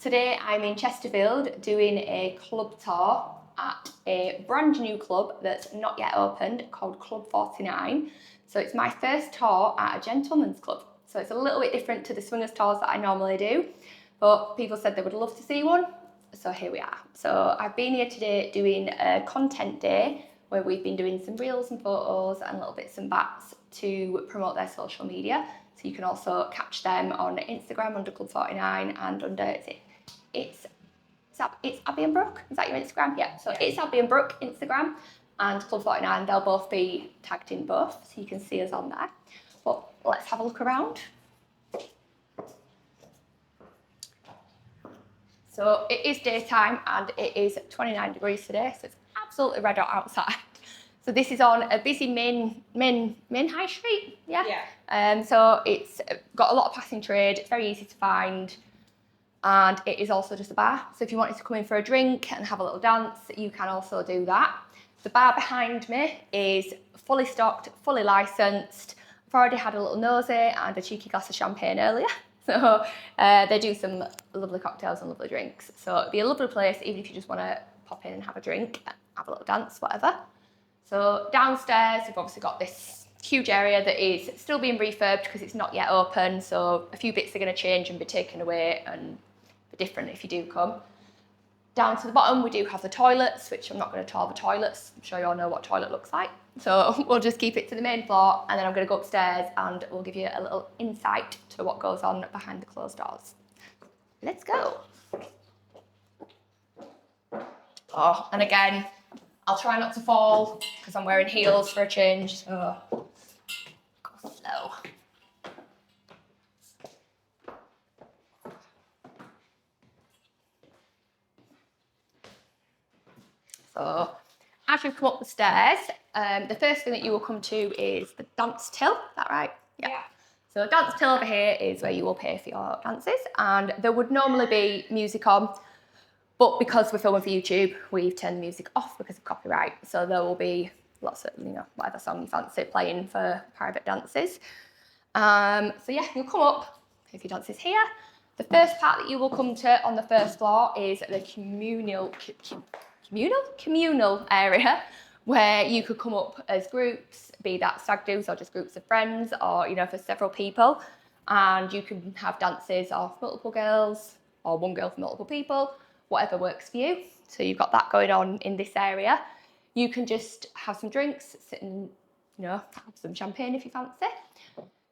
Today I'm in Chesterfield doing a club tour at a brand new club that's not yet opened called Club 49. So it's my first tour at a gentleman's club. So it's a little bit different to the swingers tours that I normally do, but people said they would love to see one. So here we are. So I've been here today doing a content day where we've been doing some reels and photos and little bits and bats to promote their social media. So you can also catch them on Instagram under Club 49 and under it's Abby and Brooke. Is that your Instagram? Yeah. So it's Abby and Brooke Instagram and Club 49. They'll both be tagged in both, so you can see us on there. But let's have a look around. So it is daytime and it is 29 degrees today, so it's absolutely red hot outside. So this is on a busy main high street, yeah. So it's got a lot of passing trade. It's very easy to find, and it is also just a bar. So if you wanted to come in for a drink and have a little dance, you can also do that. The bar behind me is fully stocked, fully licensed. I've already had a little nosy and a cheeky glass of champagne earlier. So they do some lovely cocktails and lovely drinks. So it'd be a lovely place, even if you just want to pop in and have a drink, have a little dance, whatever. So downstairs, we've obviously got this huge area that is still being refurbed because it's not yet open. So a few bits are going to change and be taken away and be different if you do come. Down to the bottom, we do have the toilets, which I'm not going to tour the toilets. I'm sure you all know what a toilet looks like. So we'll just keep it to the main floor, and then I'm going to go upstairs and we'll give you a little insight to what goes on behind the closed doors. Let's go. Oh, and again, I'll try not to fall because I'm wearing heels for a change. So go slow. So as you come up the stairs, the first thing that you will come to is the dance till. Is that right? Yeah. So dance till over here is where you will pay for your dances, and there would normally be music on, but because we're filming for YouTube, we've turned the music off because of copyright. So there will be lots of, whatever song you fancy playing for private dances. So yeah, you'll come up, pay for your dances here. The first part that you will come to on the first floor is the communal area where you could come up as groups, be that stag do's or just groups of friends, or for several people, and you can have dances of multiple girls or one girl for multiple people, whatever works for you. So you've got that going on in this area. You can just have some drinks, sit and have some champagne if you fancy.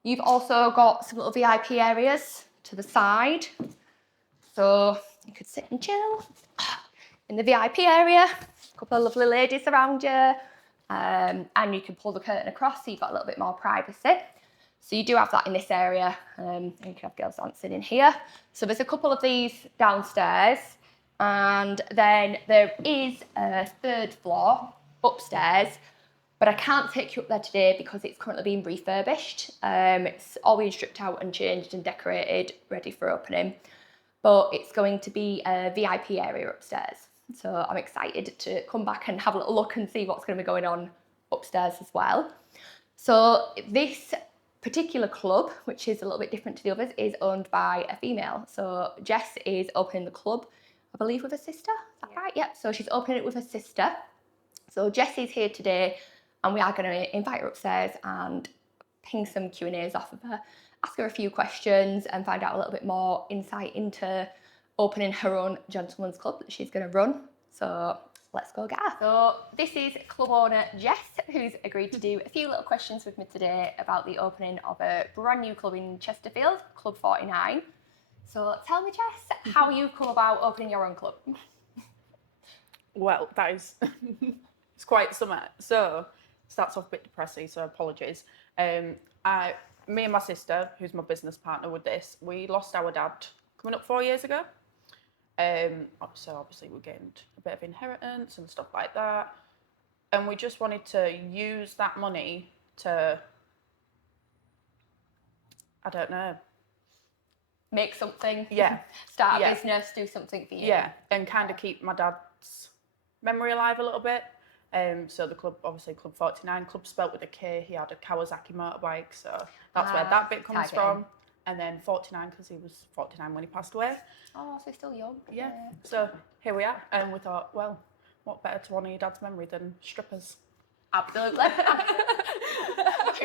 You've also got some little VIP areas to the side, so you could sit and chill in the VIP area. A couple of lovely ladies around you, and you can pull the curtain across so you've got a little bit more privacy. So you do have that in this area, and you can have girls dancing in here. So there's a couple of these downstairs, and then there is a third floor upstairs, but I can't take you up there today because it's currently being refurbished. It's all been stripped out and changed and decorated, ready for opening. But it's going to be a VIP area upstairs. So I'm excited to come back and have a little look and see what's going to be going on upstairs as well. So this particular club, which is a little bit different to the others, is owned by a female. So Jess is opening the club, I believe, with her sister. Is that right? Yep. So she's opening it with her sister. So Jess is here today, and we are going to invite her upstairs and ping some Q&As off of her, ask her a few questions and find out a little bit more insight into opening her own gentleman's club that she's going to run. So let's go get her. So this is club owner Jess, who's agreed to do a few little questions with me today about the opening of a brand new club in Chesterfield, Club 49. So tell me, Jess, how you come about opening your own club? Well, that is it's quite summer. So starts off a bit depressing, so apologies. Me and my sister, who's my business partner with this, we lost our dad coming up 4 years ago. So obviously we gained a bit of inheritance and stuff like that. And we just wanted to use that money to, I don't know. Make something. Yeah. Start a business, do something for you. Yeah, and kind of keep my dad's memory alive a little bit. So the club, obviously Club 49, club spelt with a K. He had a Kawasaki motorbike, so that's where that bit comes from. and then 49 because he was 49 when he passed away. Oh, so he's still young. Yeah. So here we are, and we thought, well, what better to honour your dad's memory than strippers? Absolutely.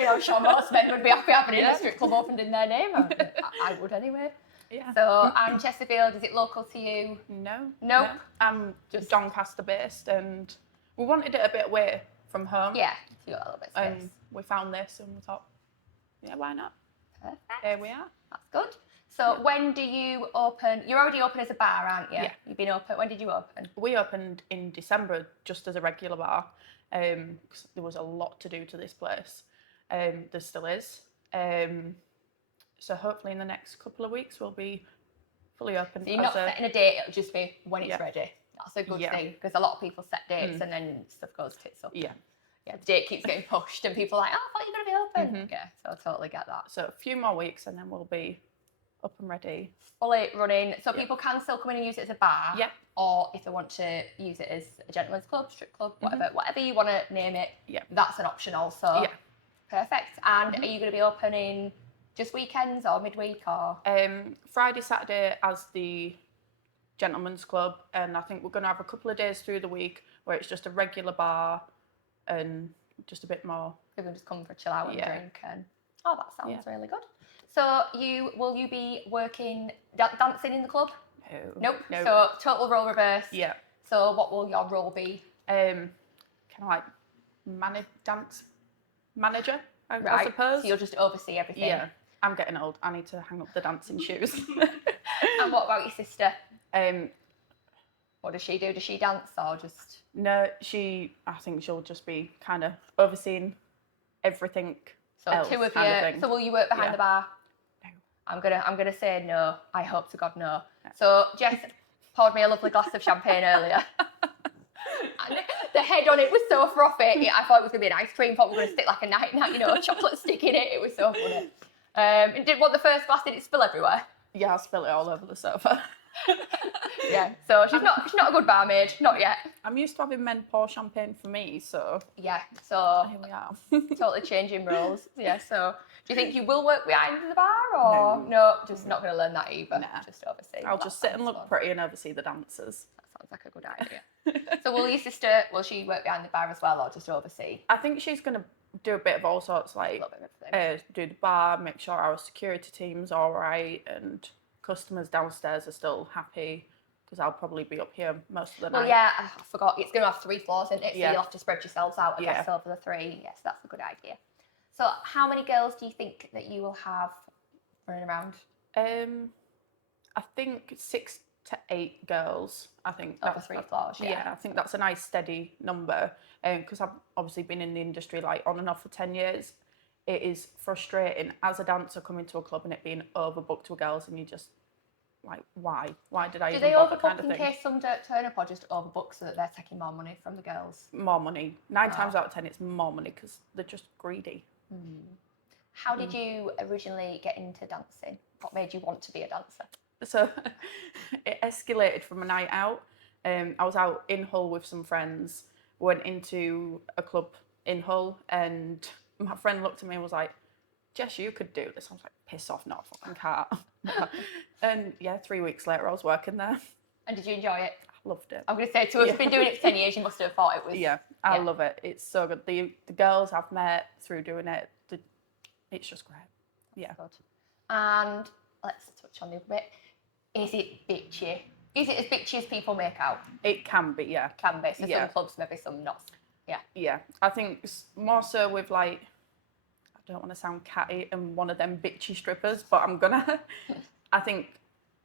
I'm sure most men would be happy having a strip club opened in their name. I would anyway. Yeah. So, and Chesterfield, is it local to you? No. Nope. No. I'm just Doncaster based, and we wanted it a bit away from home. Yeah, so you got a little bit of space. And we found this, and we thought, yeah, why not? Perfect. Here we are. That's good. So when do you open? You're already open as a bar, aren't you? Yeah. You've been open. When did you open? We opened in December just as a regular bar, because there was a lot to do to this place. There still is. So hopefully in the next couple of weeks we'll be fully open. So you're not setting a date, it'll just be when it's ready. That's a good Yeah. thing, because a lot of people set dates and then stuff goes tits up. Yeah. Yeah, the date keeps getting pushed and people are like, oh, I thought you were going to be open. Yeah, so I totally get that. So a few more weeks and then we'll be up and ready. Fully running. So people can still come in and use it as a bar. Yeah. Or if they want to use it as a gentleman's club, strip club, whatever you want to name it, that's an option also. Yeah. Perfect. And are you going to be opening just weekends or midweek or? Friday, Saturday as the gentleman's club, and I think we're going to have a couple of days through the week where it's just a regular bar and just a bit more. People can just come for a chill out and drink. And oh, that sounds really good. So will you be working dancing in the club? No. Nope. So total role reverse. Yeah. So what will your role be? Kind of like dance manager, I suppose. So you'll just oversee everything. Yeah. I'm getting old. I need to hang up the dancing shoes. And what about your sister? Um, What does she do? Does she dance or just? No, I think she'll just be kind of overseeing everything. So else, two of kind you. thing. So will you work behind the bar? No. I'm gonna say no. I hope to God no. So Jess poured me a lovely glass of champagne earlier. And the head on it was so frothy. I thought it was gonna be an ice cream. Thought we were gonna stick like a night, chocolate stick in it. It was so funny. The first glass, did it spill everywhere? Yeah, I spilled it all over the sofa. Yeah. So she's not a good barmaid, not yet. I'm used to having men pour champagne for me, so yeah. So here we are. Totally changing roles. Yeah. So do you think you will work behind the bar or no? Just not going to learn that either. Nah. Just oversee. I'll just sit and look pretty and oversee the dancers. That sounds like a good idea. So will she work behind the bar as well or just oversee? I think she's going to do a bit of all sorts, like do the bar, make sure our security team's all right, and customers downstairs are still happy, because I'll probably be up here most of the night. Well, yeah, I forgot. It's going to have 3 floors, isn't it? So Yeah. you'll have to spread yourselves out, I guess, over the 3. Yes, that's a good idea. So how many girls do you think that you will have running around? I think 6 to 8 girls. I think Over 3 floors, yeah. I think that's a nice steady number. Because I've obviously been in the industry like on and off for 10 years. It is frustrating as a dancer coming to a club and it being overbooked with girls, and you just like, why? Why did I Do even they bother overbook kind of in thing? case some don't turn up, or just overbook so that they're taking more money from the girls? More money. 9 times out of 10, it's more money because they're just greedy. How did you originally get into dancing? What made you want to be a dancer? So it escalated from a night out. I was out in Hull with some friends, went into a club in Hull, and my friend looked at me and was like, Jess, you could do this. I was like, piss off, not a fucking can't. And yeah, 3 weeks later I was working there. And did you enjoy it? I loved it. I'm going to say, to have been doing it for 10 years, you must have thought it was... Yeah, I love it. It's so good. The girls I've met through doing it, it's just great. Yeah. Good. And let's touch on the other bit. Is it bitchy? Is it as bitchy as people make out? It can be, yeah. Can be. So some clubs, maybe some not. Yeah. Yeah. I think more so with like, I don't want to sound catty and one of them bitchy strippers, but I'm gonna. I think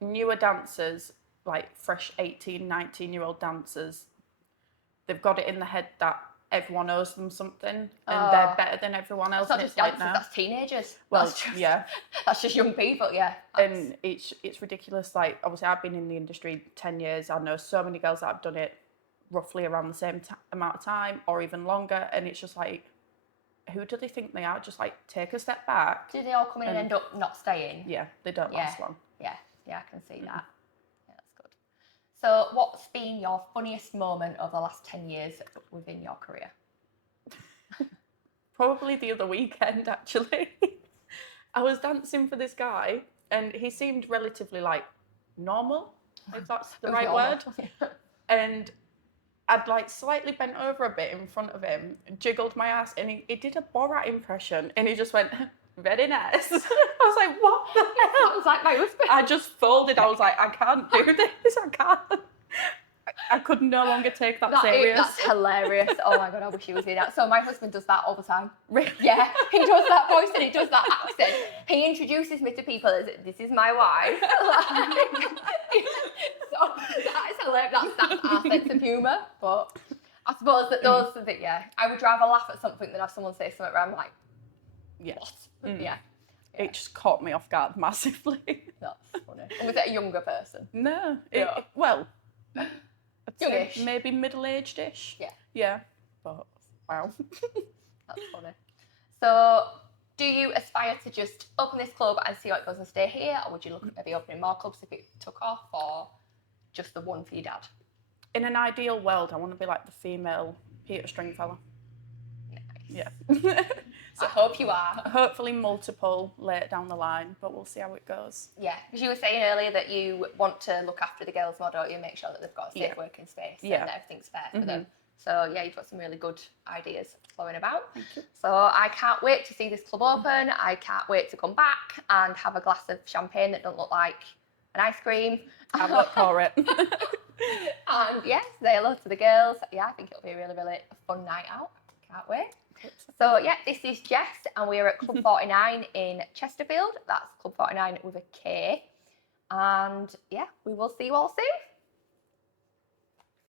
newer dancers, like fresh 18, 19-year-old dancers, they've got it in the head that everyone owes them something and they're better than everyone else. It's not just dancers, like, that's teenagers. Well, that's just, yeah. That's just young people, yeah. And it's ridiculous. Like, obviously, I've been in the industry 10 years. I know so many girls that have done it roughly around the same amount of time or even longer. And it's just like, who do they think they are? Just like, take a step back. Do they all come in and end up not staying? Yeah, they don't last long. Yeah, I can see that. Yeah, that's good. So what's been your funniest moment of the last 10 years within your career? Probably the other weekend, actually. I was dancing for this guy and he seemed relatively like normal, if that's the It was right normal. word. And I'd like slightly bent over a bit in front of him, jiggled my ass, and he did a Borat impression, and he just went, very nice. I was like, what the hell? Sounds like my husband. I just folded. I was like, I can't do this. I can't. I could no longer take that serious. That's hilarious. Oh my God, I wish he was in that. So my husband does that all the time. Really? Yeah, he does that voice and he does that accent. He introduces me to people as, this is my wife. So that is hilarious. That's our sense of humour. But I suppose that those, I would rather laugh at something than have someone say something where I'm like, Yeah. what? Yeah. It just caught me off guard massively. That's funny. And was it a younger person? No. Yeah. Well, I'd say Youngish. maybe middle-aged-ish. Yeah. Yeah. But, wow. That's funny. So, do you aspire to just open this club and see how it goes and stay here, or would you look at maybe opening more clubs if it took off, or just the one for your dad? In an ideal world, I want to be like the female Peter Stringfellow. Nice. Yeah. I hope you are. Hopefully multiple later down the line, but we'll see how it goes. Yeah, because you were saying earlier that you want to look after the girls more, don't you? Make sure that they've got a safe working space and that everything's fair for them. So yeah, you've got some really good ideas flowing about. Thank you. So I can't wait to see this club open. I can't wait to come back and have a glass of champagne that don't look like an ice cream. I've looked for it. And yes, say hello to the girls. Yeah, I think it'll be a really, really fun night out. Can't wait. So yeah, this is Jess and we're at Club 49 in Chesterfield. That's Club 49 with a K. And yeah, we will see you all soon.